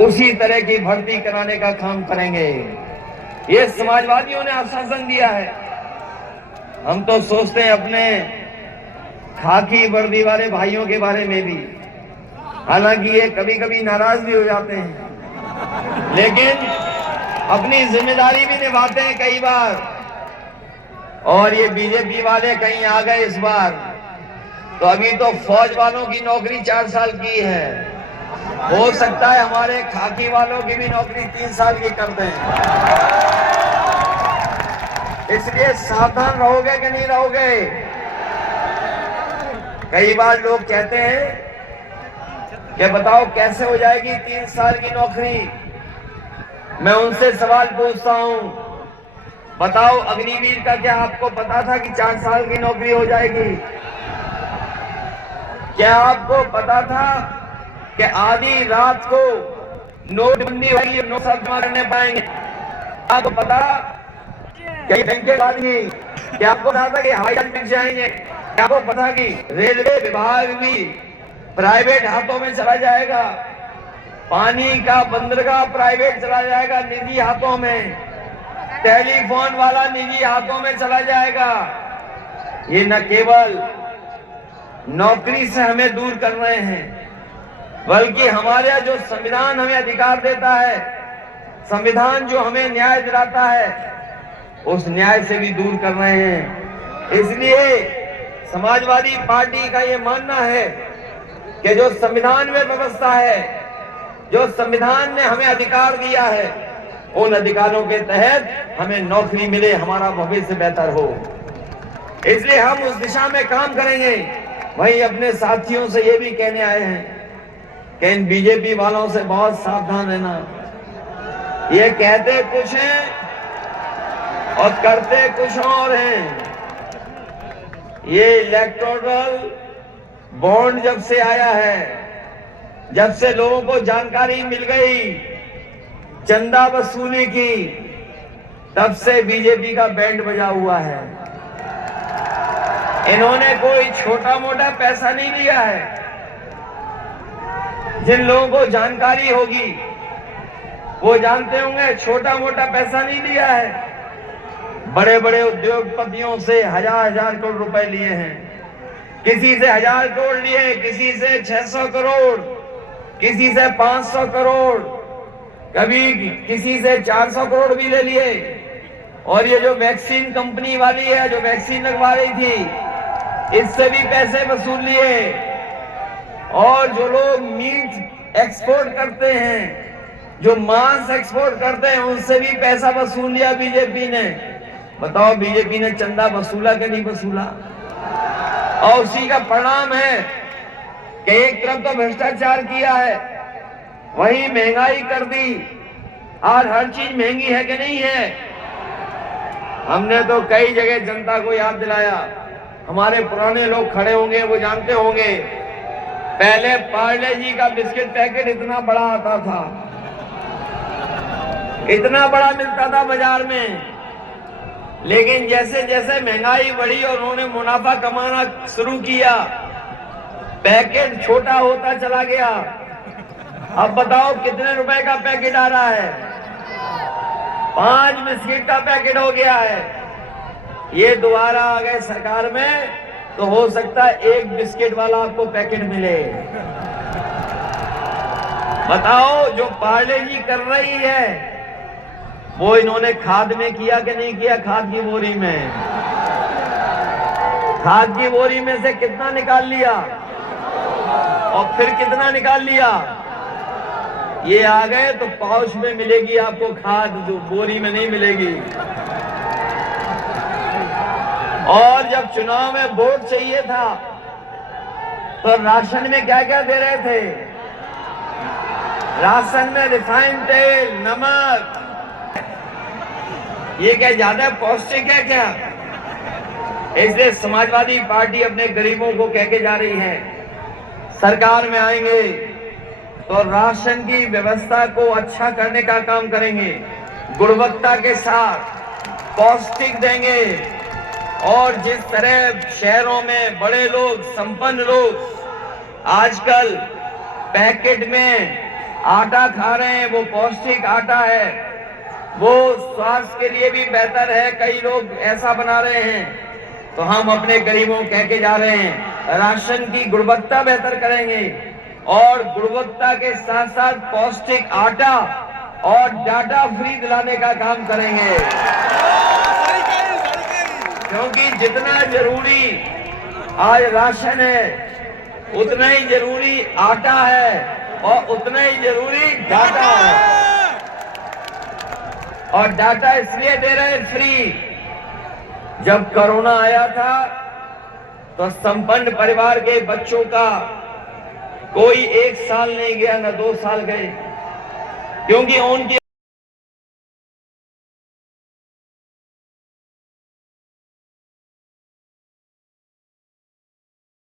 उसी तरह की भर्ती कराने का काम करेंगे। ये समाजवादियों ने आश्वासन दिया है। हम तो सोचते हैं अपने खाकी वर्दी वाले भाइयों के बारे में भी, हालांकि ये कभी कभी नाराज भी हो जाते हैं, लेकिन अपनी जिम्मेदारी भी निभाते हैं कई बार। और ये बीजेपी वाले कहीं आ गए इस बार, तो अभी तो फौज वालों की नौकरी 4 साल की है, हो सकता है हमारे खाकी वालों की भी नौकरी 3 साल की कर दें। इसलिए सावधान रहोगे कि नहीं रहोगे? कई बार लोग कहते हैं कि बताओ कैसे हो जाएगी 3 साल की नौकरी। मैं उनसे सवाल पूछता हूं, बताओ अग्निवीर का क्या आपको पता था कि 4 साल की नौकरी हो जाएगी? क्या आपको पता था कि आधी रात को नोटबंदी होगी, नोट जमा करने पाएंगे? आपको पता कई बैंकें आदमी, क्या आपको पता था कि हवाई अड्डे जाएंगे? क्या आपको पता कि रेलवे विभाग भी प्राइवेट हाथों में चला जाएगा? पानी का बंदरगाह प्राइवेट चला जाएगा, निजी हाथों में। टेलीफोन वाला निजी हाथों में चला जाएगा। ये न केवल नौकरी से हमें दूर कर रहे हैं, बल्कि हमारा जो संविधान हमें अधिकार देता है, संविधान जो हमें न्याय दिलाता है, उस न्याय से भी दूर कर रहे हैं। इसलिए समाजवादी पार्टी का ये मानना है कि जो संविधान में व्यवस्था है, जो संविधान ने हमें अधिकार दिया है, उन अधिकारों के तहत हमें नौकरी मिले, हमारा भविष्य बेहतर हो। इसलिए हम उस दिशा में काम करेंगे। वहीं अपने साथियों से ये भी कहने आए हैं कि इन बीजेपी वालों से बहुत सावधान रहना। ये कहते कुछ हैं और करते कुछ और हैं। ये इलेक्टोरल बॉन्ड जब से आया है, जब से लोगों को जानकारी मिल गई चंदा वसूली की, तब से बीजेपी का बैंड बजा हुआ है। इन्होंने कोई छोटा मोटा पैसा नहीं लिया है। जिन लोगों को जानकारी होगी वो जानते होंगे, छोटा मोटा पैसा नहीं लिया है। बड़े बड़े उद्योगपतियों से हजार करोड़ रुपए लिए हैं। किसी से 1000 करोड़ लिए, किसी से 600 करोड़, किसी से 500 करोड़, कभी किसी से 400 करोड़ भी ले लिए। और ये जो वैक्सीन कंपनी वाली है, जो वैक्सीन लगवा रही थी, इससे भी पैसे वसूल लिए। और जो लोग मीट एक्सपोर्ट करते हैं, जो मांस एक्सपोर्ट करते हैं, उनसे भी पैसा वसूल लिया बीजेपी ने। बताओ बीजेपी ने चंदा वसूला कि नहीं वसूला? और उसी का परिणाम है कि एक तरफ तो भ्रष्टाचार किया है, वहीं महंगाई कर दी। आज हर चीज महंगी है कि नहीं है? हमने तो कई जगह जनता को याद दिलाया। हमारे पुराने लोग खड़े होंगे, वो जानते होंगे, पहले पार्ले जी का बिस्किट पैकेट इतना बड़ा आता था, इतना बड़ा मिलता था बाजार में। लेकिन जैसे जैसे महंगाई बढ़ी और उन्होंने मुनाफा कमाना शुरू किया, पैकेट छोटा होता चला गया। अब बताओ कितने रुपए का पैकेट आ रहा है? 5 बिस्किट का पैकेट हो गया है। ये दोबारा आ गए सरकार में, तो हो सकता है 1 बिस्किट वाला आपको पैकेट मिले। बताओ जो पार्ले जी कर रही है, वो इन्होंने खाद में किया कि नहीं किया? खाद की बोरी में, खाद की बोरी में से कितना निकाल लिया और फिर कितना निकाल लिया? ये आ गए तो पाउच में मिलेगी आपको खाद, जो बोरी में नहीं मिलेगी। और जब चुनाव में वोट चाहिए था तो राशन में क्या क्या दे रहे थे? राशन में रिफाइंड तेल, नमक। ये क्या ज्यादा पौष्टिक है क्या? इसलिए समाजवादी पार्टी अपने गरीबों को कह के जा रही है, सरकार में आएंगे तो राशन की व्यवस्था को अच्छा करने का काम करेंगे, गुणवत्ता के साथ पौष्टिक देंगे। और जिस तरह शहरों में बड़े लोग, संपन्न लोग आजकल पैकेट में आटा खा रहे हैं वो पौष्टिक आटा है, वो स्वास्थ्य के लिए भी बेहतर है। कई लोग ऐसा बना रहे हैं, तो हम अपने गरीबों को कह के जा रहे हैं राशन की गुणवत्ता बेहतर करेंगे और गुणवत्ता के साथ साथ पौष्टिक आटा और डाटा फ्री दिलाने का काम करेंगे, क्योंकि जितना जरूरी आज राशन है उतना ही जरूरी आटा है और उतना ही जरूरी डाटा है। और डाटा इसलिए दे रहे हैं फ्री, जब कोरोना आया था तो संपन्न परिवार के बच्चों का कोई 1 साल नहीं गया, न 2 साल गए, क्योंकि उनकी